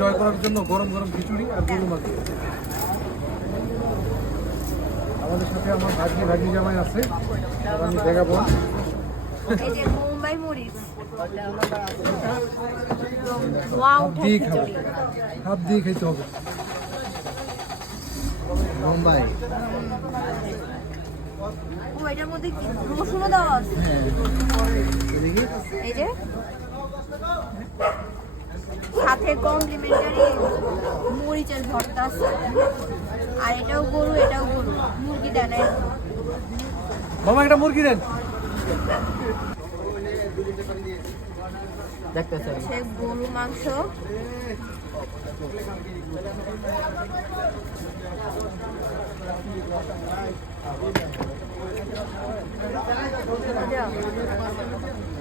জয় করার জন্য গরম গরম খিচুড়ি আর গরু মাংস। আমাদের সাথে আমার ভাগ্নি জামাই আছে, আমি দেখাবো। এই যে মুম্বাই মরিচ হাত দিয়ে খেতে হবে। মুম্বাই ও এটার মধ্যে কি রসুনও দেওয়া আছে? এই যে সাথে কমপ্লিমেন্টারি মরিচের ভর্তা আছে। আর এটাও গরু, এটাও গরু, মুরগি দেন। মামা একটা মুরগি দেন। দেখতেছেন সে গরু মাংস,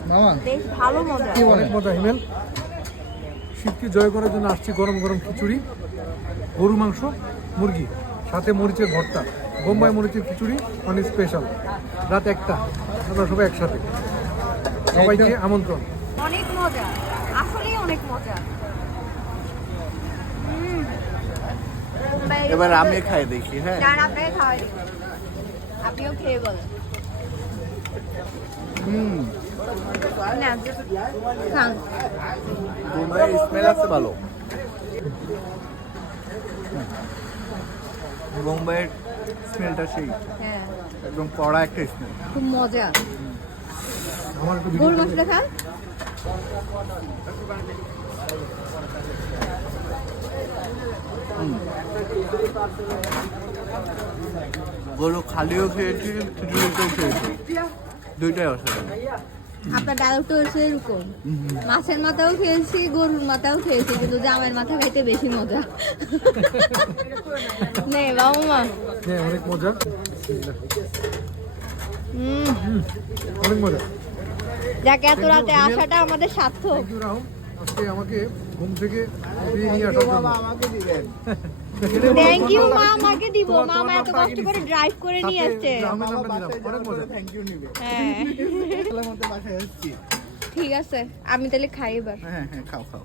মামা বেশ ভালো মজা। অনেক মজা হিমেল। শীতকে জয় করার জন্য আসছি গরম গরম খিচুড়ি, গরু মাংস, মুরগি, সাথে মরিচের ভর্তা, বোম্বাই মরিচের খিচুড়ি, অনেক স্পেশাল। রাত 1টা, আমরা সবাই একসাথে, সবাইকে আমন্ত্রণ। অনেক মজা, আসলেই অনেক মজা। এবার আমি খাই দেখি। হ্যাঁ, যার আপনাকে খাওয়াই দিই, আপনিও খেয়ে বলেন। না খান। বোম্বাই স্মেল আছে ভালো। বোম্বাইয়ের স্মেলটা সেই হ্যাঁ একদম কড়া একটা স্মেল। খুব মজা। আমার একটু গরুর মাংসটা খান। গরু খালিও খেয়েছি, খিচুড়িতেও খেয়েছি, দুইটাই অসাধারণ। আপনার ডায়লগটা হচ্ছে এরকম, মাছের মাথাও খেয়েছি, গরুর মাথাও খেয়েছি, কিন্তু জামাইয়ের মাথা খাইতে বেশি মজা। নে বাবু মা। হ্যাঁ, অনেক মজা, অনেক মজা। যাকে এত রাতে আসাটা আমাদের সার্থক। থ্যাংক ইউ রাহুল, আজকে আমাকে ঘুম থেকে উঠিয়ে নিয়ে আসার জন্য। থ্যাংক ইউ মা, আমাকে দিব। মামা এত কষ্ট করে ড্রাইভ করে নিয়ে আসছে। রাহুলের নামটা দিলাম, অনেক মজা। থ্যাংক ইউ নিবে। হ্যাঁ মতো বাসায় আসছি। ঠিক আছে, আমি তাহলে খাই এবার। হ্যাঁ হ্যাঁ, খাও খাও।